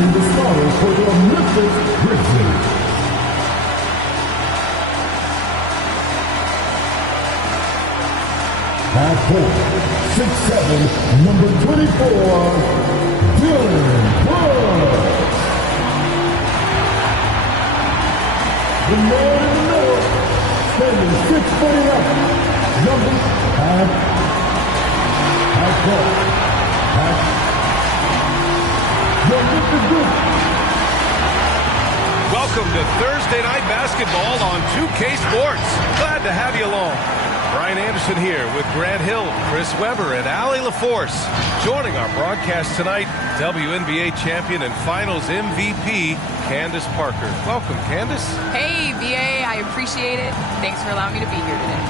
Introducing the starters for the Memphis Grizzlies. At 4'6'7", number 24, Dylan Brooks. The man in the middle, standing 6'11", number at 4. Welcome to Thursday Night Basketball on 2K Sports. Glad to have you along. Brian Anderson here with Grant Hill, Chris Webber, and Allie LaForce. Joining our broadcast tonight, WNBA champion and finals MVP, Candace Parker. Welcome, Candace. Hey, VA. I appreciate it. Thanks for allowing me to be here today.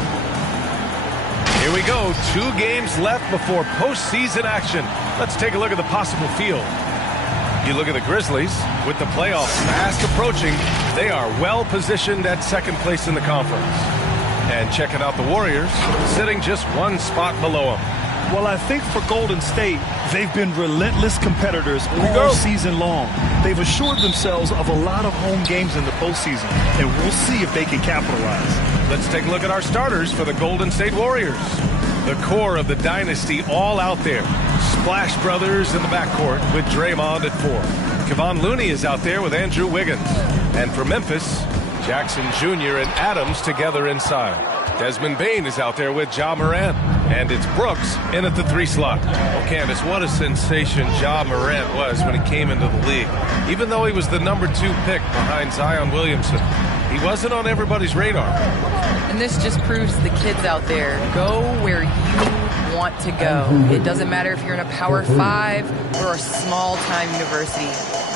Here we go. 2 games left before postseason action. Let's take a look at the possible field. You look at the Grizzlies. With the playoffs fast approaching, they are well positioned at second place in the conference. And checking out the Warriors, sitting just 1 spot below them. Well, I think for Golden State, they've been relentless competitors all season long. They've assured themselves of a lot of home games in the postseason, and we'll see if they can capitalize. Let's take a look at our starters for the Golden State Warriors. The core of the dynasty all out there. Splash Brothers in the backcourt with Draymond at 4. Kevon Looney is out there with Andrew Wiggins. And for Memphis, Jackson Jr. and Adams together inside. Desmond Bane is out there with Ja Morant. And it's Brooks in at the 3 slot. Well, Candace, what a sensation Ja Morant was when he came into the league. Even though he was the number 2 pick behind Zion Williamson, he wasn't on everybody's radar. And this just proves to the kids out there, go where you want to go. It doesn't matter if you're in a Power 5 or a small-time university.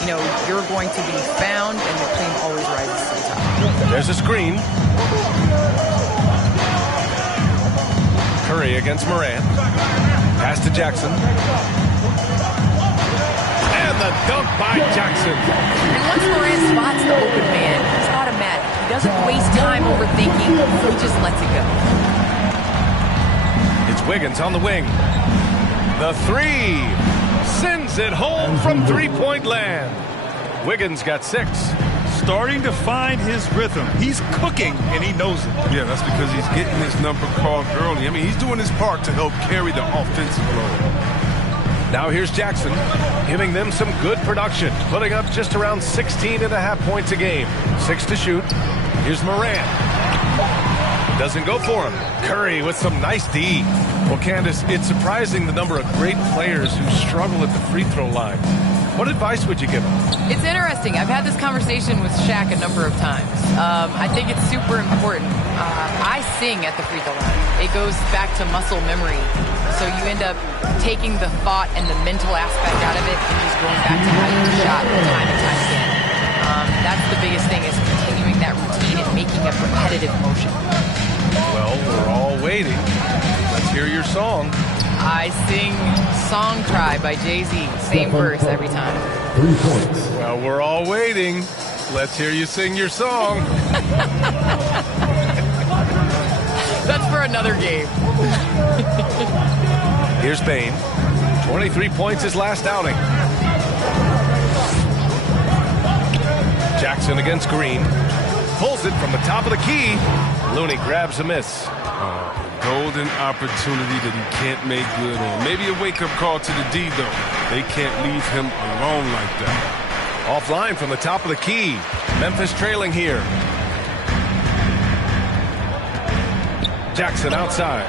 You know, you're going to be found, and the cream always rises to the top. There's a screen. Curry against Morant. Pass to Jackson. And the dunk by Jackson. And once Morant spots the open man, it's automatic. He doesn't waste time overthinking. He just lets it go. It's Wiggins on the wing. The 3. Sends it home from three-point land. Wiggins got 6. Starting to find his rhythm. He's cooking, and he knows it. Yeah, that's because he's getting his number called early. I mean, he's doing his part to help carry the offensive load. Now here's Jackson, giving them some good production, putting up just around 16.5 points a game. 6 to shoot. Here's Morant. Doesn't go for him. Curry with some nice D. Well, Candace, it's surprising the number of great players who struggle at the free throw line. What advice would you give them? It's interesting. I've had this conversation with Shaq a number of times. I think it's super important. I sing at the free throw line. It goes back to muscle memory. So you end up taking the thought and the mental aspect out of it and just going back to how you shot time and time again. That's the biggest thing, is continuing that routine and making a repetitive motion. Well, we're all waiting. Let's hear your song. I sing Song Cry by Jay-Z. Same verse every time. 3 points. Well, we're all waiting. Let's hear you sing your song. That's for another game. Here's Bane. 23 points his last outing. Jackson against Green. Pulls it from the top of the key. Looney grabs a miss. Golden opportunity that he can't make good on. Maybe a wake-up call to the D, though. They can't leave him alone like that. Offline from the top of the key. Memphis trailing here. Jackson outside.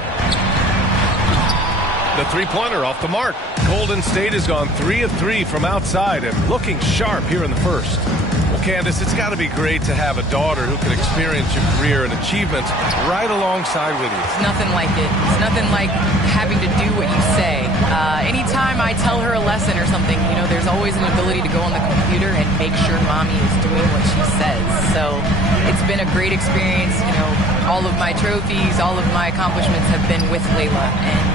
The three-pointer off the mark. Golden State has gone 3 of 3 from outside and looking sharp here in the first. Well, Candace, it's got to be great to have a daughter who can experience your career and achievements right alongside with you. It's nothing like it. It's nothing like having to do what you say. Anytime I tell her a lesson or something, you know, there's always an ability to go on the computer and make sure mommy is doing what she says. So it's been a great experience. You know, all of my trophies, all of my accomplishments have been with Layla, and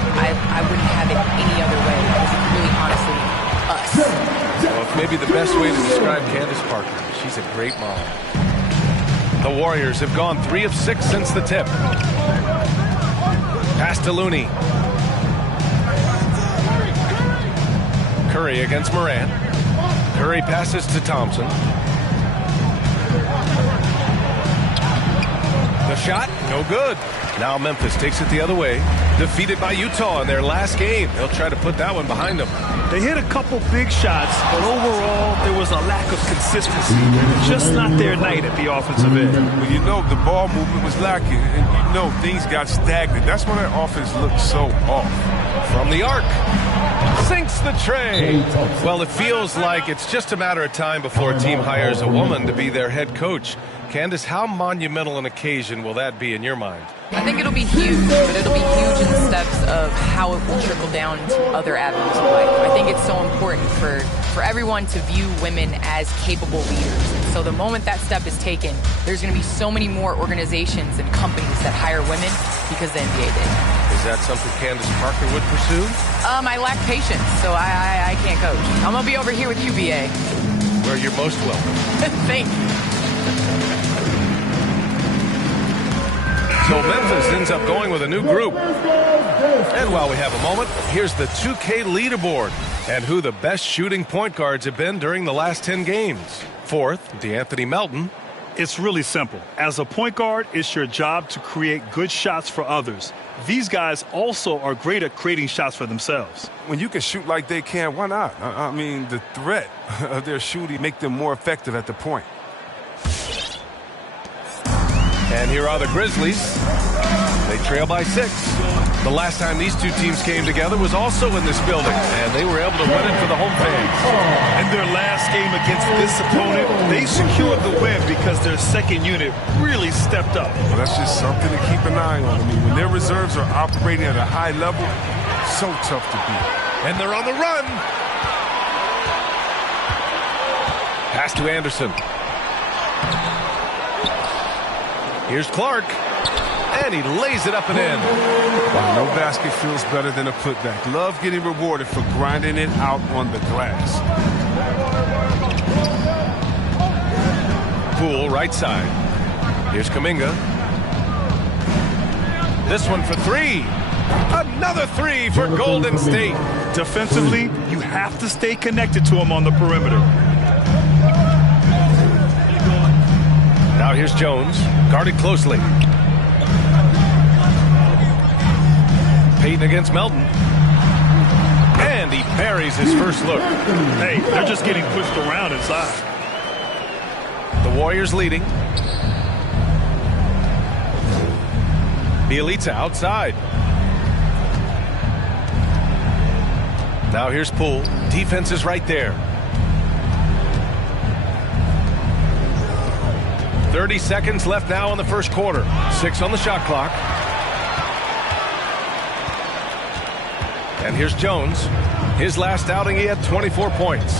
I wouldn't have it any other way. It's really honestly us. Well, it's maybe the best way to describe Candace Parker. She's a great mom. The Warriors have gone 3 of 6 since the tip. Pass to Looney. Curry against Morant. Curry passes to Thompson. The shot, no good. Now Memphis takes it the other way. Defeated by Utah in their last game. They'll try to put that one behind them. They hit a couple big shots, but overall, there was a lack of consistency. Just not their night at the offensive end. Well, you know, the ball movement was lacking, and you know things got stagnant. That's why that offense looked so off. From the arc. Sinks the tray. Well, it feels like it's just a matter of time before a team hires a woman to be their head coach. Candace, how monumental an occasion will that be in your mind? I think it'll be huge, but it'll be huge in the steps of how it will trickle down to other avenues of life. I think it's so important for everyone to view women as capable leaders. And so the moment that step is taken, there's going to be so many more organizations and companies that hire women because the NBA did. Is that something Candace Parker would pursue? I lack patience, so I can't coach. I'm going to be over here with UVA. Where you're most welcome. Thank you. So Memphis ends up going with a new group. And while we have a moment, here's the 2K leaderboard and who the best shooting point guards have been during the last 10 games. Fourth, DeAnthony Melton. It's really simple. As a point guard, it's your job to create good shots for others. These guys also are great at creating shots for themselves. When you can shoot like they can, why not? I mean, the threat of their shooting make them more effective at the point. And here are the Grizzlies. They trail by 6. The last time these two teams came together was also in this building, and they were able to win it for the home fans. In their last game against this opponent, they secured the win because their second unit really stepped up. Well, that's just something to keep an eye on. I mean, when their reserves are operating at a high level, so tough to beat. And they're on the run. Pass to Anderson. Here's Clark, and he lays it up and in. No basket feels better than a putback. Love getting rewarded for grinding it out on the glass. Poole, right side. Here's Kuminga. This one for 3. Another 3 for Golden State. Defensively, you have to stay connected to him on the perimeter. Now here's Jones, guarded closely. Payton against Melton. And he parries his first look. Hey, they're just getting pushed around inside. The Warriors leading. Bielitsa outside. Now here's Poole. Defense is right there. 30 seconds left now in the first quarter. 6 on the shot clock. And here's Jones. His last outing, he had 24 points.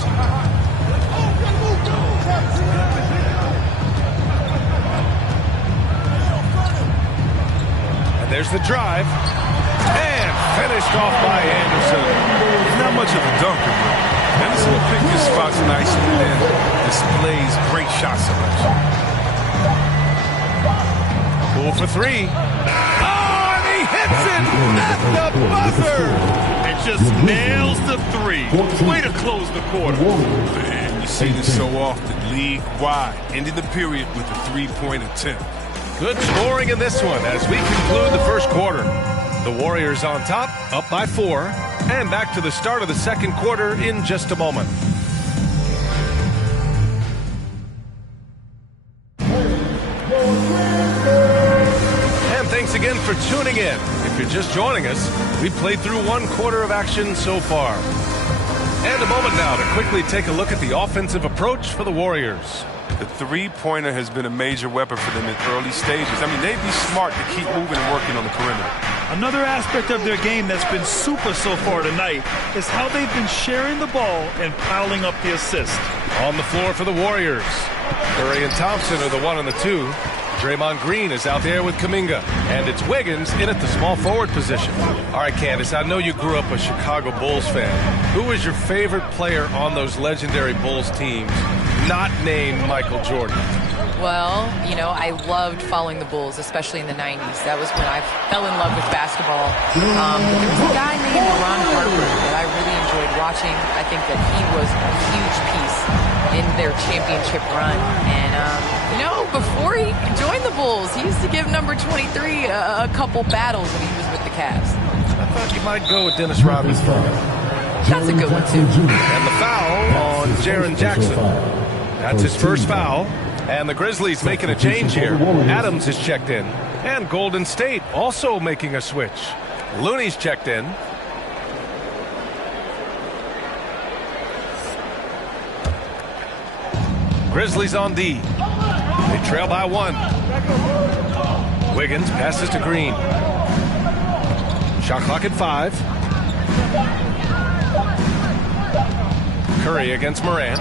And there's the drive. And finished off by Anderson. He's not much of a dunker, but Anderson will pick his spots nicely and then displays great shot selection. Poole for 3. Oh, and he hits it at the buzzer. And just nails the 3. Way to close the quarter. Man, you see this so often, league-wide, ending the period with a 3-point attempt. Good scoring in this one as we conclude the first quarter. The Warriors on top, up by 4, and back to the start of the second quarter in just a moment. Thanks again for tuning in. If you're just joining us, we've played through 1 quarter of action so far. And a moment now to quickly take a look at the offensive approach for the Warriors. The three-pointer has been a major weapon for them in early stages. I mean, they'd be smart to keep moving and working on the perimeter. Another aspect of their game that's been super so far tonight is how they've been sharing the ball and piling up the assists. On the floor for the Warriors, Curry and Thompson are the 1 and the 2. Draymond Green is out there with Kuminga, and it's Wiggins in at the small forward position. All right, Candace, I know you grew up a Chicago Bulls fan. Who was your favorite player on those legendary Bulls teams, not named Michael Jordan? Well, you know, I loved following the Bulls, especially in the 90s. That was when I fell in love with basketball. But there was a guy named Ron Harper that I really enjoyed watching. I think that he was a huge piece in their championship run. And, you know, before he joined the Bulls, he used to give number 23 a couple battles when he was with the Cavs. I thought you might go with Dennis Rodman. That's a good one, too. And the foul on Jaren Jackson. That's his first foul. And the Grizzlies making a change here. Adams is checked in. And Golden State also making a switch. Looney's checked in. Grizzlies on D. They trail by 1. Wiggins passes to Green. Shot clock at 5. Curry against Morant.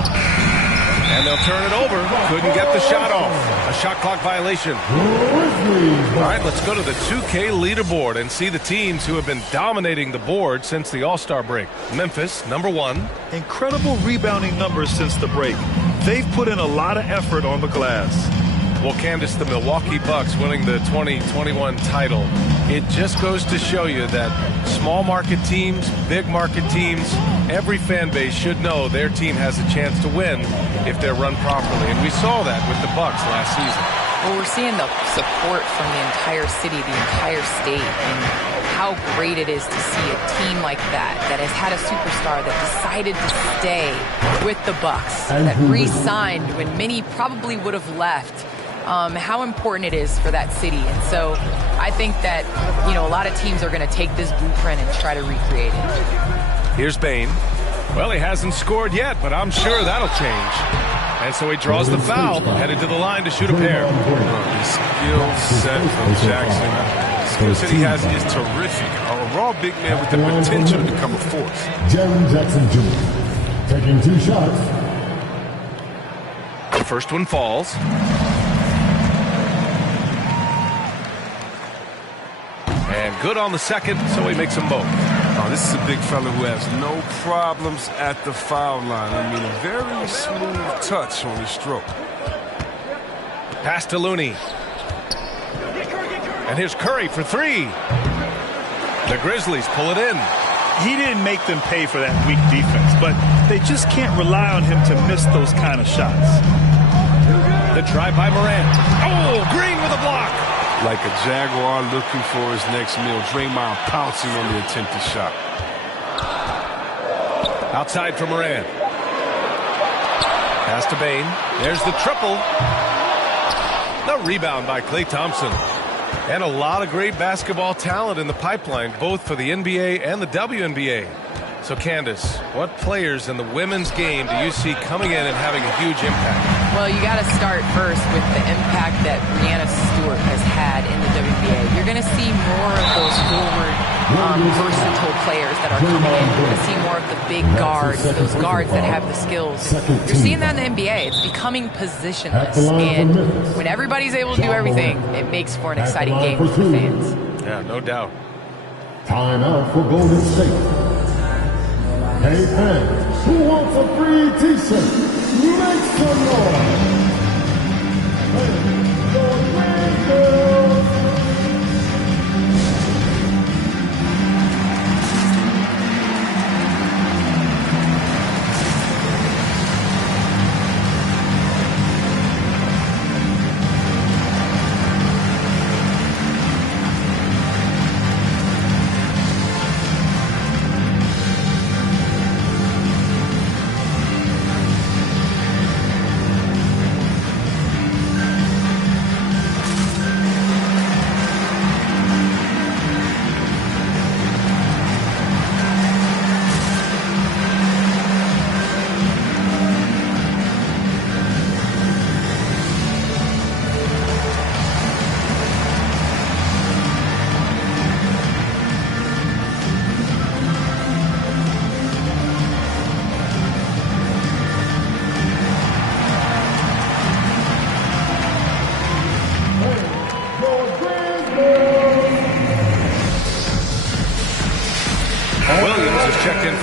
And they'll turn it over. Couldn't get the shot off. A shot clock violation. All right, let's go to the 2K leaderboard and see the teams who have been dominating the board since the All-Star break. Memphis, number 1. Incredible rebounding numbers since the break. They've put in a lot of effort on the glass. Well, Candace, the Milwaukee Bucks winning the 2021 title. It just goes to show you that small market teams, big market teams, every fan base should know their team has a chance to win if they're run properly. And we saw that with the Bucks last season. Well, we're seeing the support from the entire city, the entire state, and how great it is to see a team like that has had a superstar that decided to stay with the Bucks, that re-signed when many probably would have left. How important it is for that city. And so I think that, you know, a lot of teams are going to take this blueprint and try to recreate it. Here's Bane. Well, he hasn't scored yet, but I'm sure that'll change. And so he draws the foul, headed to the line to shoot a pair. The skill set from Jackson, the skill set he has is terrific. A raw big man with the potential to become a force. Jaren Jackson Jr. taking 2 shots. The first one falls. And good on the second, so he makes them both. Oh, this is a big fella who has no problems at the foul line. I mean, a very smooth touch on his stroke. Pass to Looney. And here's Curry for 3. The Grizzlies pull it in. He didn't make them pay for that weak defense, but they just can't rely on him to miss those kind of shots. The drive by Morant. Oh, Green with a block. Like a Jaguar looking for his next meal. Draymond pouncing on the attempted shot. Outside for Morant. Pass to Bane. There's the triple. The rebound by Klay Thompson. And a lot of great basketball talent in the pipeline, both for the NBA and the WNBA. So, Candace, what players in the women's game do you see coming in and having a huge impact? Well, you got to start first with the impact that Breanna Stewart has had in the WNBA. You're going to see more of those forward, versatile players that are coming in. You're going to see more of the big guards, those guards that have the skills. You're seeing that in the NBA. It's becoming positionless. And when everybody's able to do everything, it makes for an exciting game for the fans. Yeah, no doubt. Timeout for Golden State. Hey fans, who wants a free t-shirt? Make some noise! Hey, go Grizzlies!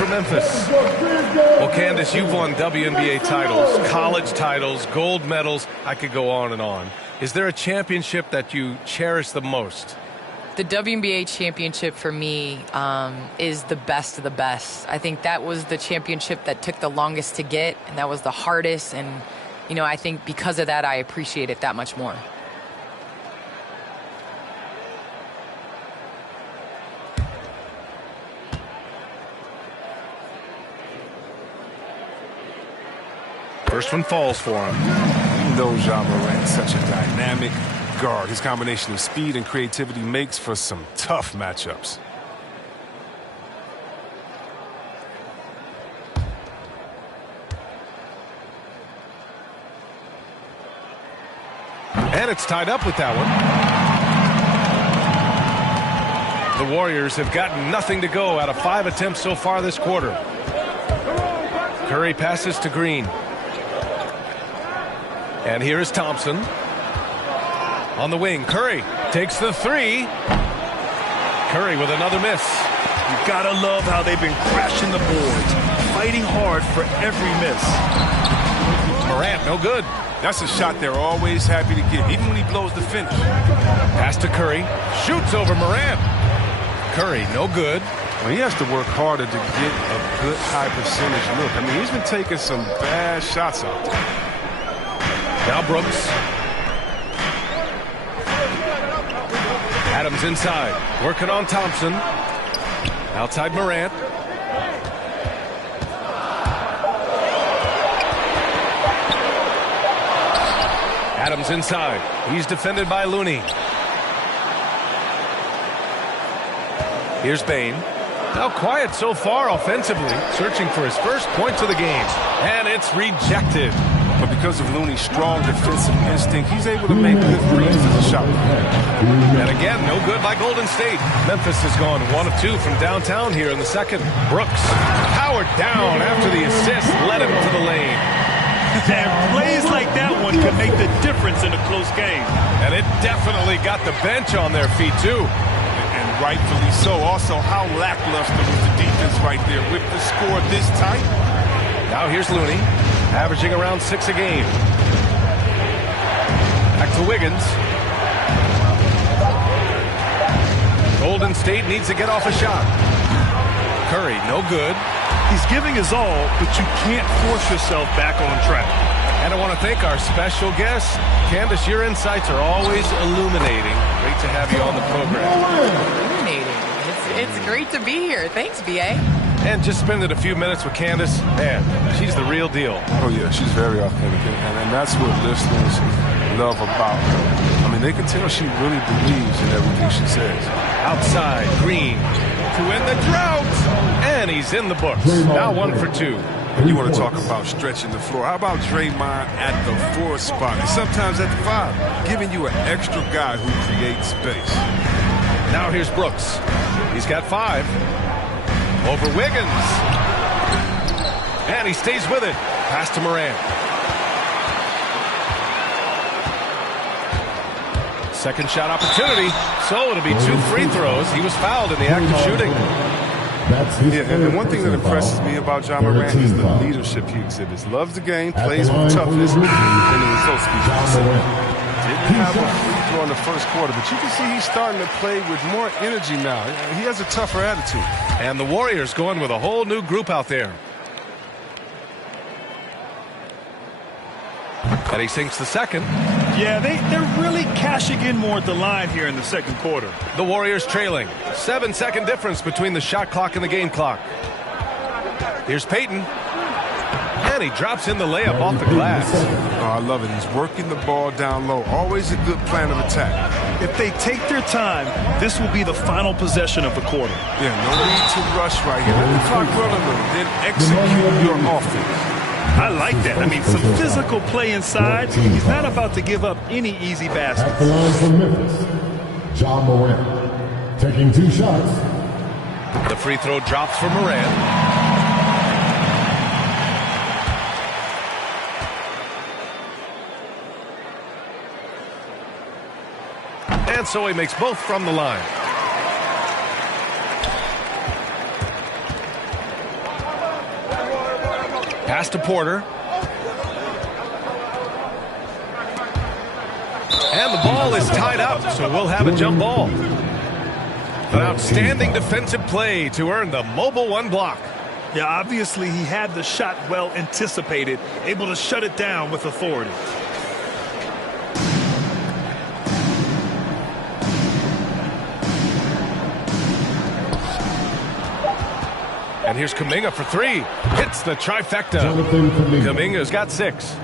Memphis. Well, Candace, you've won WNBA titles, college titles, gold medals. I could go on and on. Is there a championship that you cherish the most? The WNBA championship for me is the best of the best. I think that was the championship that took the longest to get, and that was the hardest. And, you know, I think because of that, I appreciate it that much more. First one falls for him. You know Ja Morant's such a dynamic guard. His combination of speed and creativity makes for some tough matchups. And it's tied up with that one. The Warriors have gotten nothing to go out of 5 attempts so far this quarter. Curry passes to Green. And here is Thompson. On the wing, Curry takes the 3. Curry with another miss. You gotta love how they've been crashing the boards, fighting hard for every miss. Morant, no good. That's a shot they're always happy to get, even when he blows the finish. Pass to Curry. Shoots over Morant. Curry, no good. Well, he has to work harder to get a good high percentage look. I mean, he's been taking some bad shots out there. Now Brooks. Adams inside. Working on Thompson. Outside Morant. Adams inside. He's defended by Looney. Here's Bain. Now quiet so far offensively. Searching for his first points of the game. And it's rejected. But because of Looney's strong defensive instinct, he's able to make good reads as a shot. And again, no good by Golden State. Memphis has gone 1 of 2 from downtown here in the second. Brooks powered down after the assist, led him to the lane. And plays like that one can make the difference in a close game. And it definitely got the bench on their feet, too. And rightfully so. Also, how lackluster was the defense right there with the score this tight. Now here's Looney, averaging around 6 a game. Back to Wiggins. Golden State needs to get off a shot. Curry, no good. He's giving his all, but you can't force yourself back on track. And I want to thank our special guest. Candace, your insights are always illuminating. Great to have you on the program. Illuminating. It's great to be here. Thanks, B.A. And just spending a few minutes with Candace, man, she's the real deal. Oh, yeah, she's very authentic. And that's what listeners love about her. I mean, they can tell she really believes in everything she says. Outside, Green to end the drought. And he's in the books. Now 1 for 2. And you want to talk about stretching the floor. How about Draymond at the 4 spot and sometimes at the 5, giving you an extra guy who creates space. Now here's Brooks. He's got 5. Over Wiggins. And he stays with it. Pass to Morant. Second shot opportunity. So it'll be 2 free throws. He was fouled in the act of shooting. Yeah, and one thing that impresses me about Ja Morant is the leadership he exhibits. Loves the game, plays with toughness, and the results speak for themselves. Didn't have a free throw in the first quarter, but you can see he's starting to play with more energy now. He has a tougher attitude. And the Warriors going with a whole new group out there. And he sinks the second. Yeah, they're really cashing in more at the line here in the second quarter. The Warriors trailing. 7-second difference between the shot clock and the game clock. Here's Payton. And he drops in the layup off the glass. Oh, I love it. He's working the ball down low. Always a good plan of attack. If they take their time, this will be the final possession of the quarter. Yeah, no need to rush right here. Let the clock run a little, then execute your offense. I like that. I mean, some physical play inside. He's not about to give up any easy baskets. At the line from Memphis, Ja Morant taking 2 shots. The free throw drops for Morant. And so he makes both from the line. Pass to Porter. And the ball is tied up, so we'll have a jump ball. An outstanding defensive play to earn the Mobile One block. Yeah, obviously he had the shot well anticipated, able to shut it down with authority. And here's Kuminga for three. Hits the trifecta. Kuminga's got 6.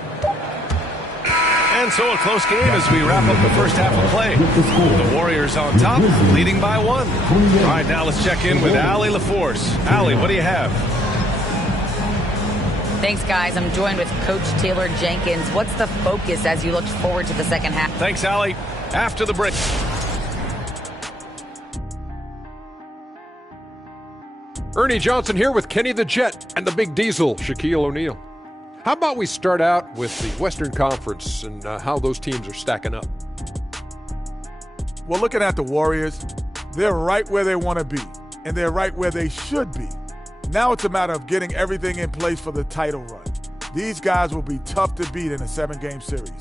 And so a close game as we wrap up the first half of play. The Warriors on top, leading by 1. All right, now let's check in with Allie LaForce. Allie, what do you have? Thanks, guys. I'm joined with Coach Taylor Jenkins. What's the focus as you look forward to the second half? Thanks, Allie. After the break. Ernie Johnson here with Kenny the Jet and the Big Diesel, Shaquille O'Neal. How about we start out with the Western Conference and how those teams are stacking up? Well, looking at the Warriors, they're right where they want to be, and they're right where they should be. Now it's a matter of getting everything in place for the title run. These guys will be tough to beat in a 7-game series.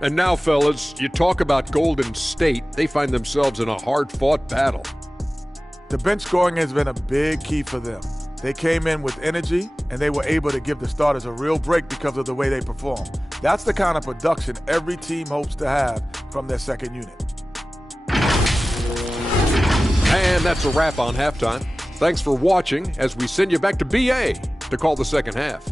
And now, fellas, you talk about Golden State. They find themselves in a hard-fought battle. The bench scoring has been a big key for them. They came in with energy, and they were able to give the starters a real break because of the way they perform. That's the kind of production every team hopes to have from their second unit. And that's a wrap on halftime. Thanks for watching as we send you back to BA to call the second half.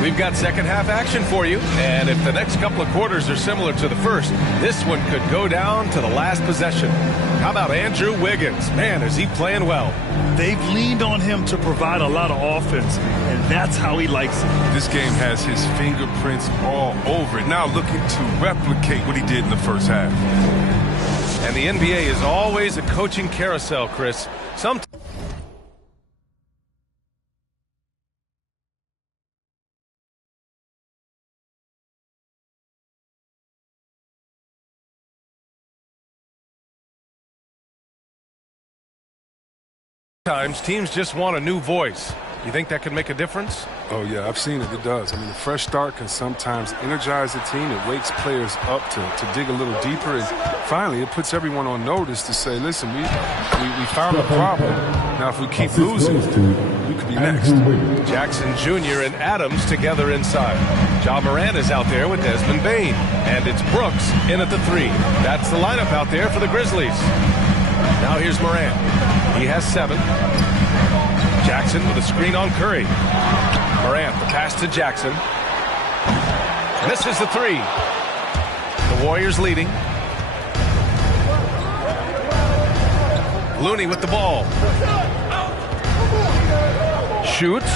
We've got second half action for you, and if the next couple of quarters are similar to the first, this one could go down to the last possession. How about Andrew Wiggins? Man, is he playing well. They've leaned on him to provide a lot of offense, and that's how he likes it. This game has his fingerprints all over it. Now looking to replicate what he did in the first half. And the NBA is always a coaching carousel, Chris. Sometimes teams just want a new voice. You think that could make a difference? Oh, yeah, I've seen it. It does. I mean, a fresh start can sometimes energize the team. It wakes players up to dig a little deeper. And finally, it puts everyone on notice to say, listen, we found a problem. Now, if we keep losing, we could be next. Jackson Jr. and Adams together inside. Ja Morant is out there with Desmond Bane. And it's Brooks in at the 3. That's the lineup out there for the Grizzlies. Now here's Morant. He has 7. Jackson with a screen on Curry. Morant, the pass to Jackson. Misses the 3. The Warriors leading. Looney with the ball. Shoots.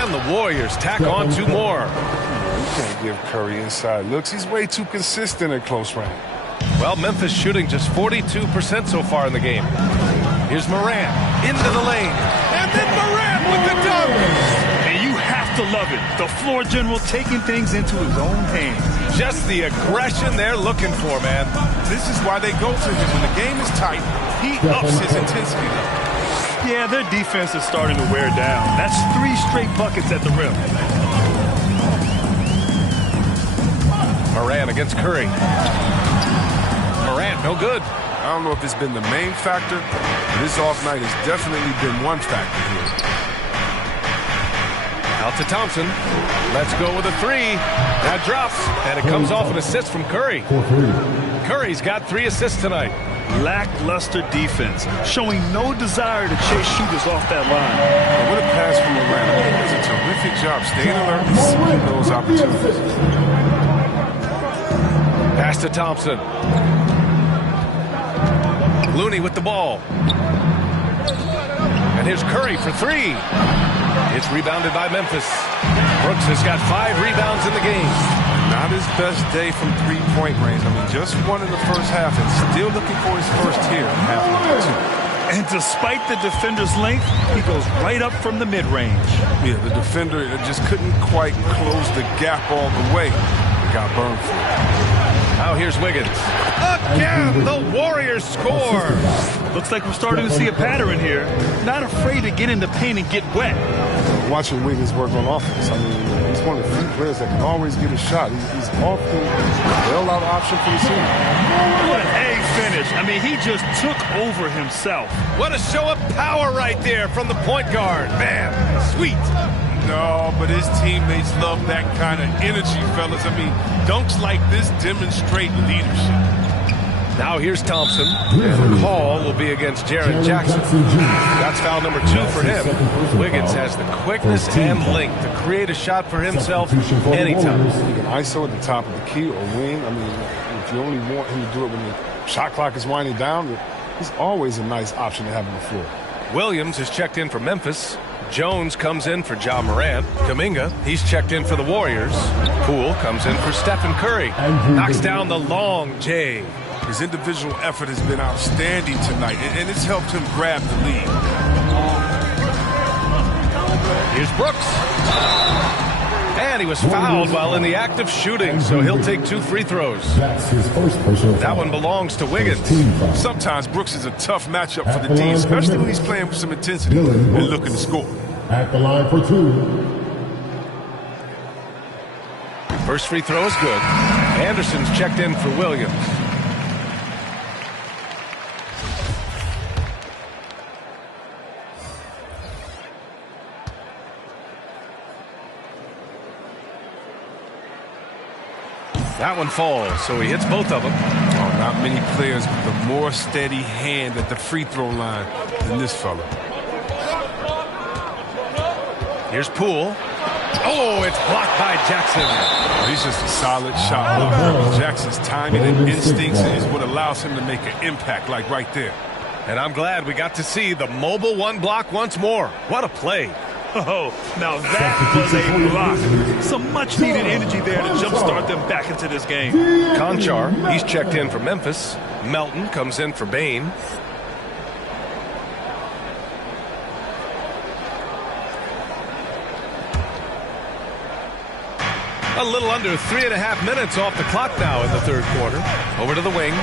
And the Warriors tack on 2 more. You can't give Curry inside looks. He's way too consistent at close range. Well, Memphis shooting just 42% so far in the game. Here's Morant into the lane. And then Morant with the dunk. And you have to love it. The floor general taking things into his own hands. Just the aggression they're looking for, man. This is why they go to him. When the game is tight, he ups his intensity level. Yeah, their defense is starting to wear down. That's 3 straight buckets at the rim. Morant against Curry. Morant, no good. I don't know if it's been the main factor, but this off night has definitely been one factor here. Out to Thompson. Let's go with a 3. That drops, and it comes off an assist from Curry. Curry's got 3 assists tonight. Lackluster defense, showing no desire to chase shooters off that line. What a pass from Morant. He does a terrific job staying alert and seeing those opportunities. Pass to Thompson. Looney with the ball. And here's Curry for 3. It's rebounded by Memphis. Brooks has got 5 rebounds in the game. Not his best day from three-point range. I mean, just one in the first half and still looking for his first here in half number 2. And despite the defender's length, he goes right up from the mid-range. Yeah, the defender just couldn't quite close the gap all the way. He got burned for it. Now here's Wiggins. Again, the Warriors score. Looks like we're starting to see a pattern here. Not afraid to get in the paint and get wet. Watching Wiggins work on offense, I mean, he's one of the few players that can always get a shot. He's often a bailout option for the team. What a finish. I mean, he just took over himself. What a show of power right there from the point guard. Man, sweet. No, but his teammates love that kind of energy, fellas. I mean, dunks like this demonstrate leadership. Now here's Thompson, and the call will be against Jaren Jackson. That's foul number 2 for him. Wiggins has the quickness and length to create a shot for himself anytime. You can ISO at the top of the key or wing. I mean, if you only want him to do it when the shot clock is winding down, he's always a nice option to have on the floor. Williams is checked in for Memphis. Jones comes in for Ja Morant. Kuminga, he's checked in for the Warriors. Poole comes in for Stephen Curry. Knocks down the long J. His individual effort has been outstanding tonight, and it's helped him grab the lead. Here's Brooks. And he was fouled while in the act of shooting, so he'll take 2 free throws. That's his first personal foul. That one belongs to Wiggins. Sometimes Brooks is a tough matchup for the D, especially when he's playing with some intensity and looking to score. At the line for 2. First free throw is good. Anderson's checked in for Williams. That one falls, so he hits both of them. Oh, not many players with a more steady hand at the free throw line than this fella. Here's Poole. Oh, it's blocked by Jackson. He's just a solid shot blocker. Jackson's timing and instincts is what allows him to make an impact like right there. And I'm glad we got to see the mobile one block once more. What a play. Oh, now that was a block. Some much-needed energy there to jumpstart them back into this game. Conchar, he's checked in for Memphis. Melton comes in for Bain. A little under 3.5 minutes off the clock now in the third quarter. Over to the wing.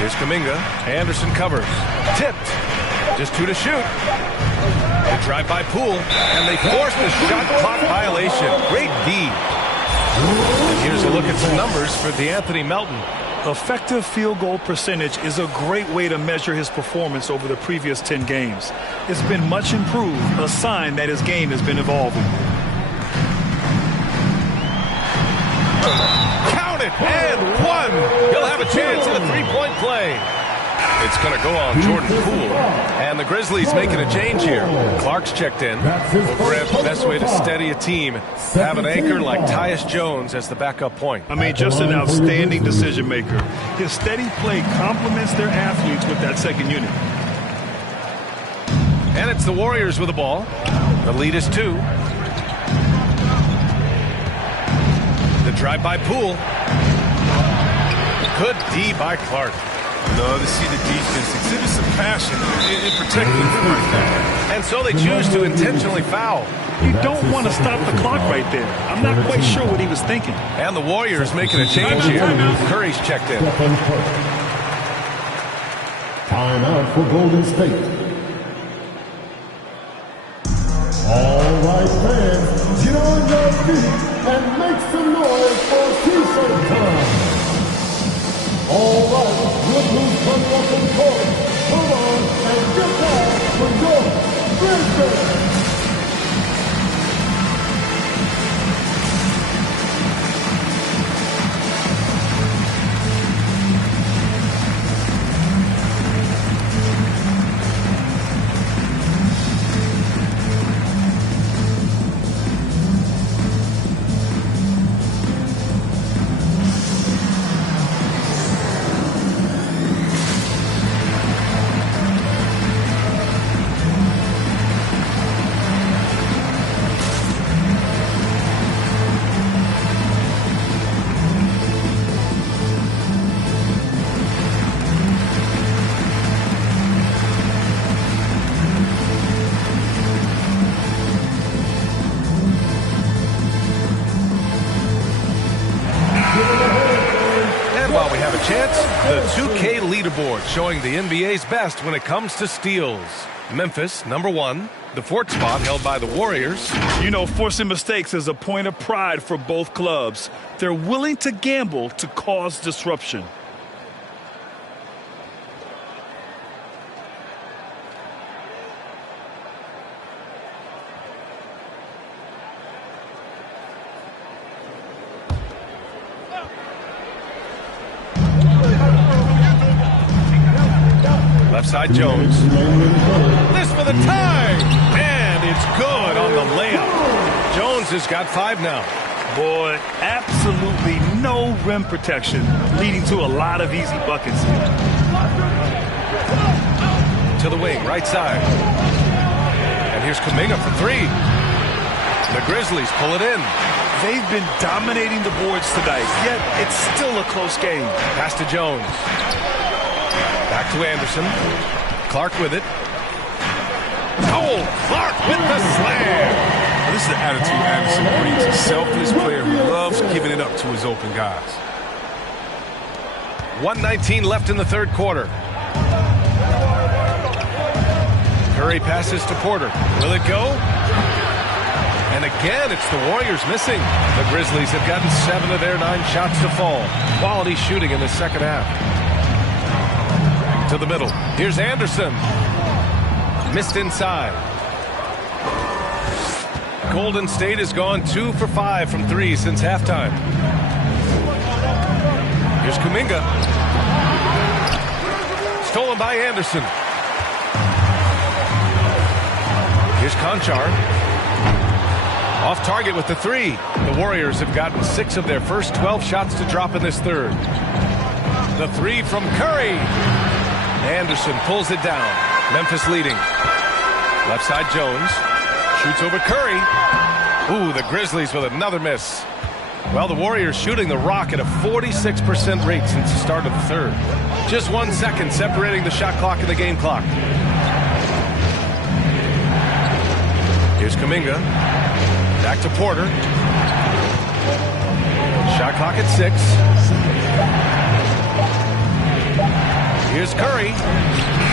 Here's Kuminga. Anderson covers. Tipped. Just 2 to shoot. They drive by Poole, and they force the shot clock violation. Great D. And here's a look at some numbers for DeAnthony Melton. Effective field goal percentage is a great way to measure his performance over the previous 10 games. It's been much improved, a sign that his game has been evolving. Count it, and 1. He'll have a chance at a 3-point play. It's going to go on Jordan Poole. And the Grizzlies making a change here. Clark's checked in. Well, Grant, the best way to steady a team, have an anchor like Tyus Jones as the backup point. I mean, just an outstanding decision maker. His steady play complements their athletes with that second unit. And it's the Warriors with the ball. The lead is 2. The drive by Poole. Good D by Clark. Love to see the defense exhibit some passion in protecting him right there. And so they choose to intentionally foul. You don't want to stop the clock right there. I'm not quite sure what he was thinking. And the Warriors making a change here. Curry's checked in. Timeout for Golden State. All right, fans, get on your feet and make some noise for T-shirt time. All right, good news coming up in court. Come on and get back to your Grizzlies. we have a chance. The 2K leaderboard showing the NBA's best when it comes to steals. Memphis, number 1. The 4th spot held by the Warriors. You know, forcing mistakes is a point of pride for both clubs. They're willing to gamble to cause disruption. Left side Jones. This for the tie. And it's good on the layup. Jones has got 5 now. Boy, absolutely no rim protection, leading to a lot of easy buckets here. To the wing, right side. And here's Kuminga for 3. The Grizzlies pull it in. They've been dominating the boards tonight, yet it's still a close game. Pass to Jones. Back to Anderson. Clark with it. Oh, Clark with the slam. This is the attitude Anderson brings. A selfless player who loves giving it up to his open guys. 1:19 left in the 3rd quarter. Curry passes to Porter. Will it go? And again, it's the Warriors missing. The Grizzlies have gotten 7 of their 9 shots to fall. Quality shooting in the second half. To the middle. Here's Anderson. Missed inside. Golden State has gone 2 for 5 from 3 since halftime. Here's Kuminga. Stolen by Anderson. Here's Conchar. Off target with the 3. The Warriors have gotten 6 of their first 12 shots to drop in this 3rd. The 3 from Curry. Anderson pulls it down. Memphis leading. Left side Jones. Shoots over Curry. Ooh, the Grizzlies with another miss. Well, the Warriors shooting the rock at a 46% rate since the start of the 3rd. Just 1 second separating the shot clock and the game clock. Here's Kuminga. Back to Porter. Shot clock at 6. Here's Curry.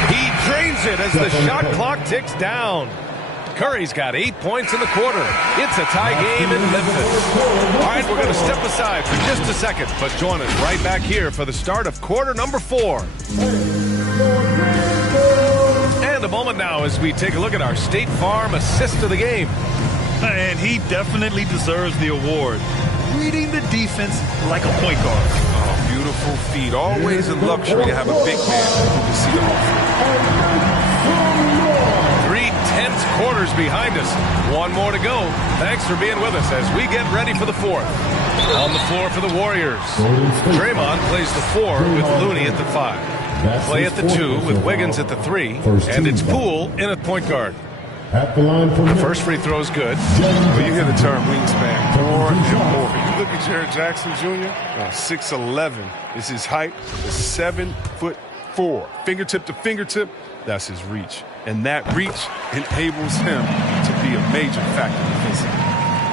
He drains it as the shot clock ticks down. Curry's got 8 points in the quarter. It's a tie game in Memphis. All right, we're going to step aside for just a second, but join us right back here for the start of quarter number 4. And a moment now as we take a look at our State Farm assist of the game. And he definitely deserves the award. Reading the defense like a point guard. Oh, beautiful feet. Always a luxury to have a big man who can see the whole field. 3/10 quarters behind us. 1 more to go. Thanks for being with us as we get ready for the 4th. On the floor for the Warriors. Draymond plays the 4 with Looney at the 5. Play at the 2 with Wiggins at the 3. And it's Poole in at point guard. At the line for First free throw is good. Well, you hear the term wingspan more and more. You look at Jared Jackson Jr., 6'11" is his height. Is 7'4". Fingertip to fingertip, that's his reach. And that reach enables him to be a major factor defensively.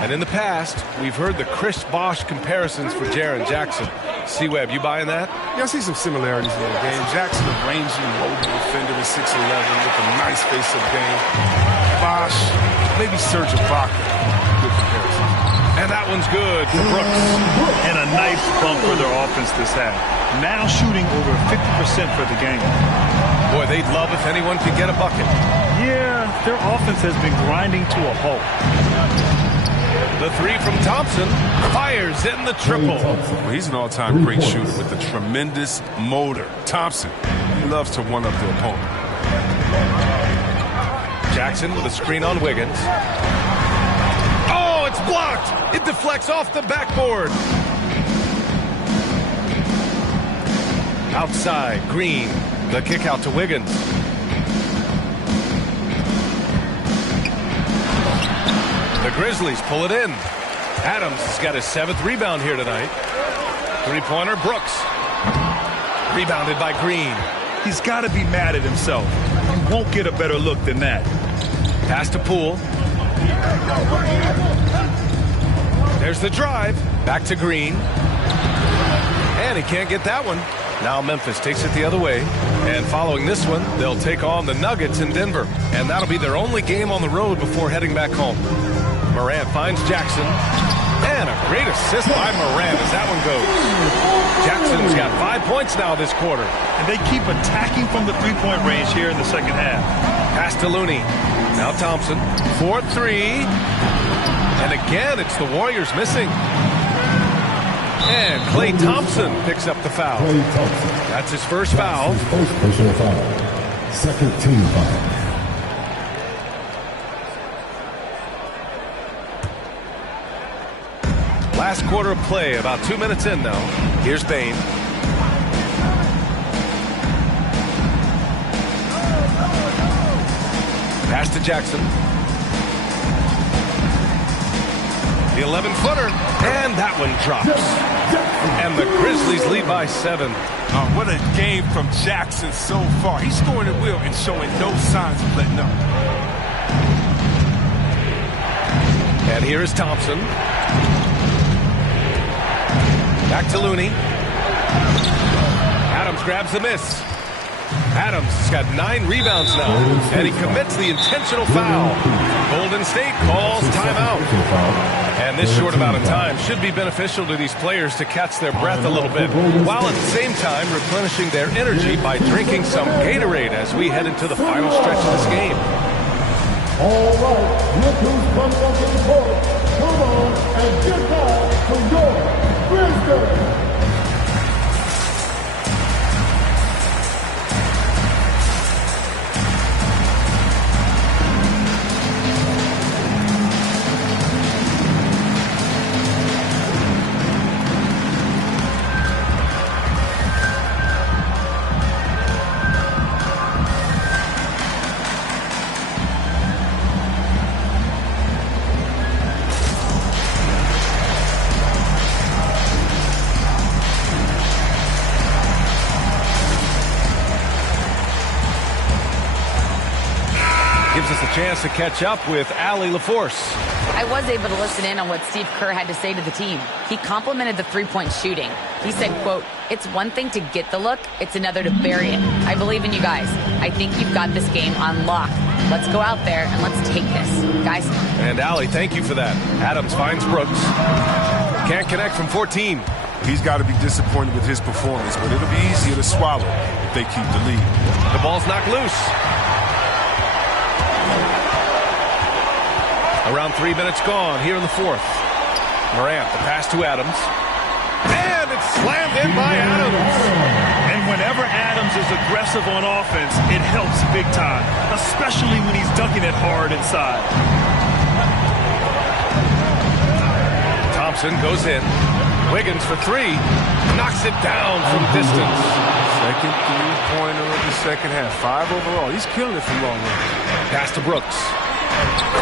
And in the past, we've heard the Chris Bosh comparisons for Jaren Jackson. C-Web, you buying that? Yeah, I see some similarities in the game. Jackson, a rangy, mobile defender at 6'11", with a nice face-up game. Bosh, maybe Serge Ibaka. Good comparison. And that one's good for Brooks. And a nice bump for their offense this half. Now shooting over 50% for the game. Boy, they'd love if anyone could get a bucket. Yeah, their offense has been grinding to a halt. The 3 from Thompson fires in the triple. Well, he's an all-time great shooter with a tremendous motor. Thompson, he loves to one-up the opponent. Jackson with a screen on Wiggins. Oh, it's blocked. It deflects off the backboard. Outside, Green. The kick out to Wiggins. The Grizzlies pull it in. Adams has got his 7th rebound here tonight. Three-pointer, Brooks. Rebounded by Green. He's got to be mad at himself. You won't get a better look than that. Pass to Poole. There's the drive. Back to Green. And he can't get that one. Now Memphis takes it the other way. And following this one, they'll take on the Nuggets in Denver. And that'll be their only game on the road before heading back home. Morant finds Jackson. And a great assist by Morant as that one goes. Jackson's got 5 points now this quarter. And they keep attacking from the three-point range here in the second half. Pass to Looney. Now Thompson. 4-3. And again, it's the Warriors missing. And Klay Thompson picks up the foul. That's his first foul. First personal foul. Second team foul. Last quarter of play, about 2 minutes in now. Here's Bane. Pass to Jackson. The 11-footer, and that one drops. And the Grizzlies lead by 7. What a game from Jackson so far. He's scoring at will and showing no signs of letting up. And here is Thompson. Back to Looney. Adams grabs the miss. Adams has got 9 rebounds now, and he commits the intentional foul. Golden State calls timeout. And this short amount of time should be beneficial to these players to catch their breath a little bit, while at the same time replenishing their energy by drinking some Gatorade as we head into the final stretch of this game. All right, look who's coming up to the court. Come on and get back to your Grizzlies. Gives us a chance to catch up with Allie LaForce. I was able to listen in on what Steve Kerr had to say to the team. He complimented the three-point shooting. He said, quote, "It's one thing to get the look, it's another to bury it. I believe in you guys. I think you've got this game on lock. Let's go out there and let's take this, guys." And Allie, thank you for that. Adams finds Brooks. Can't connect from 14. He's got to be disappointed with his performance, but it'll be easier to swallow if they keep the lead. The ball's knocked loose. Around 3 minutes gone here in the fourth. Morant, the pass to Adams. And it's slammed in by Adams. And whenever Adams is aggressive on offense, it helps big time, especially when he's dunking it hard inside. Thompson goes in. Wiggins for 3. Knocks it down from distance. Second three-pointer of the second half. 5 overall. He's killing it from long range. Pass to Brooks.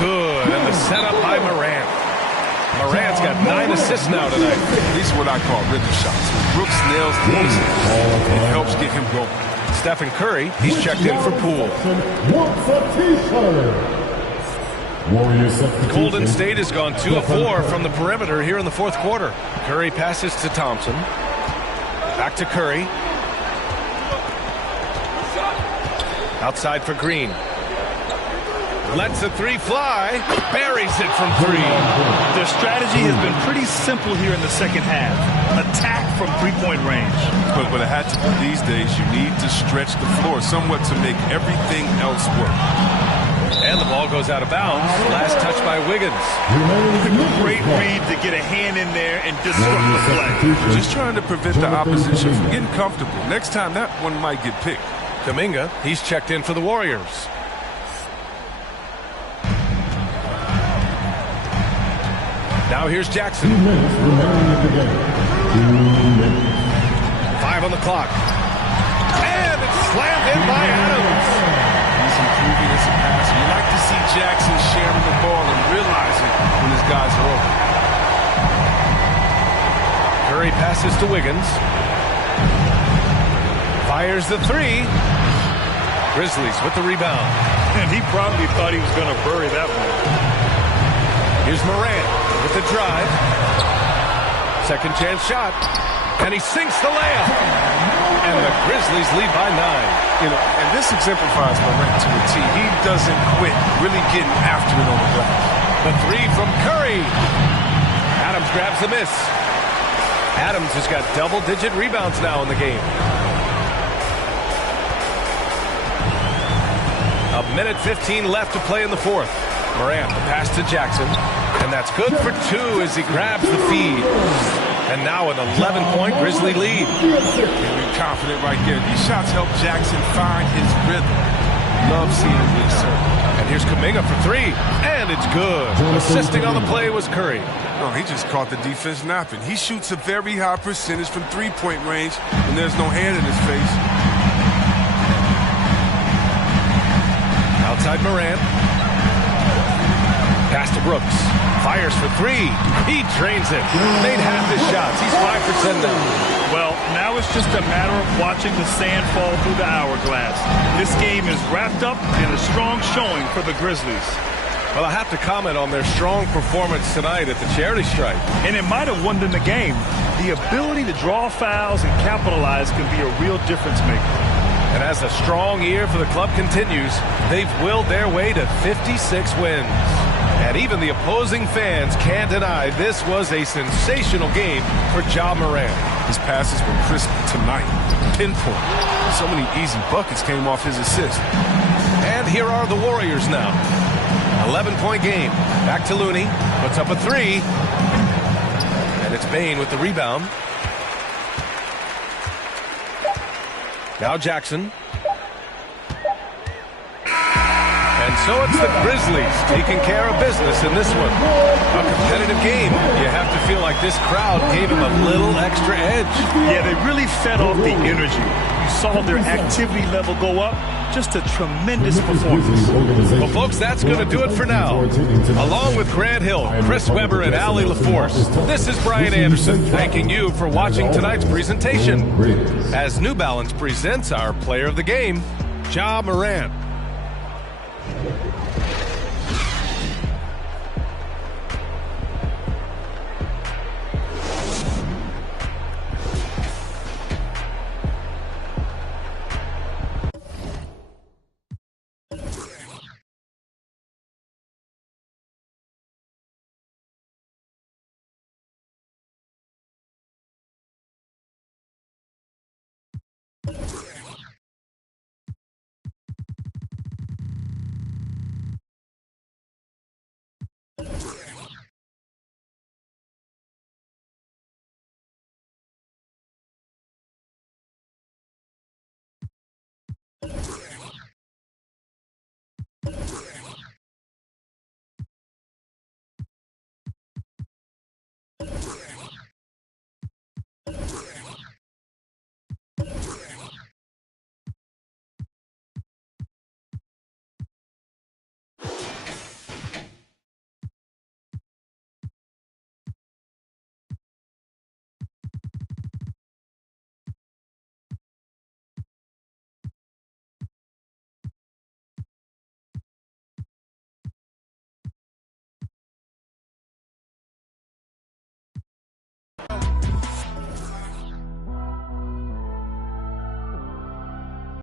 Good, and the setup by Morant. Morant's got 9 assists now tonight. These are what I call rhythm shots. When Brooks nails the aces, it helps get him going. Stephen Curry, he's checked in for Poole. Golden State has gone 2 of 4 from the perimeter here in the fourth quarter. Curry passes to Thompson. Back to Curry. Outside for Green. Lets the 3 fly. Buries it from 3. Their strategy has been pretty simple here in the second half. Attack from three-point range. But what it had to be these days, you need to stretch the floor somewhat to make everything else work. And the ball goes out of bounds. Last touch by Wiggins. Great read to get a hand in there and disrupt the play. Just trying to prevent the opposition from getting comfortable. Next time, that one might get picked. Kuminga, he's checked in for the Warriors. Now here's Jackson. 5 on the clock. And it's slammed in by Adams. He's improving as a passer. You like to see Jackson sharing the ball and realizing when his guys are open. Curry passes to Wiggins. Fires the 3. Grizzlies with the rebound. And he probably thought he was going to bury that one. Here's Morant with the drive. Second chance shot. And he sinks the layup. And the Grizzlies lead by 9. And this exemplifies Morant to a T. He doesn't quit, really getting after it on the glass. The 3 from Curry. Adams grabs the miss. Adams has got double-digit rebounds now in the game. A minute 15 left to play in the fourth. Morant, the pass to Jackson. And that's good for 2 as he grabs the feed. And now an 11-point Grizzly lead. You're confident right there. These shots help Jackson find his rhythm. Love seeing him serve. And here's Kuminga for 3. And it's good. Assisting on the play was Curry. Oh, he just caught the defense napping. He shoots a very high percentage from three-point range when there's no hand in his face. Outside Morant. Pass to Brooks. Fires for 3. He drains it. Made half his shots. He's 5% now. Well, now it's just a matter of watching the sand fall through the hourglass. This game is wrapped up in a strong showing for the Grizzlies. Well, I have to comment on their strong performance tonight at the charity stripe. And it might have won them the game. The ability to draw fouls and capitalize can be a real difference maker. And as the strong year for the club continues, they've willed their way to 56 wins. And even the opposing fans can't deny this was a sensational game for Ja Morant. His passes were crisp tonight. Pinpoint. So many easy buckets came off his assist. And here are the Warriors now. 11-point game. Back to Looney. Puts up a 3. And it's Bane with the rebound. Now Jackson. And so it's the Grizzlies taking care of business in this one. A competitive game. You have to feel like this crowd gave him a little extra edge. Yeah, they really fed off the energy. You saw their activity level go up. Just a tremendous performance. Well, folks, that's going to do it for now. Along with Grant Hill, Chris Webber, and Allie LaForce, this is Brian Anderson thanking you for watching tonight's presentation. As New Balance presents our player of the game, Ja Morant.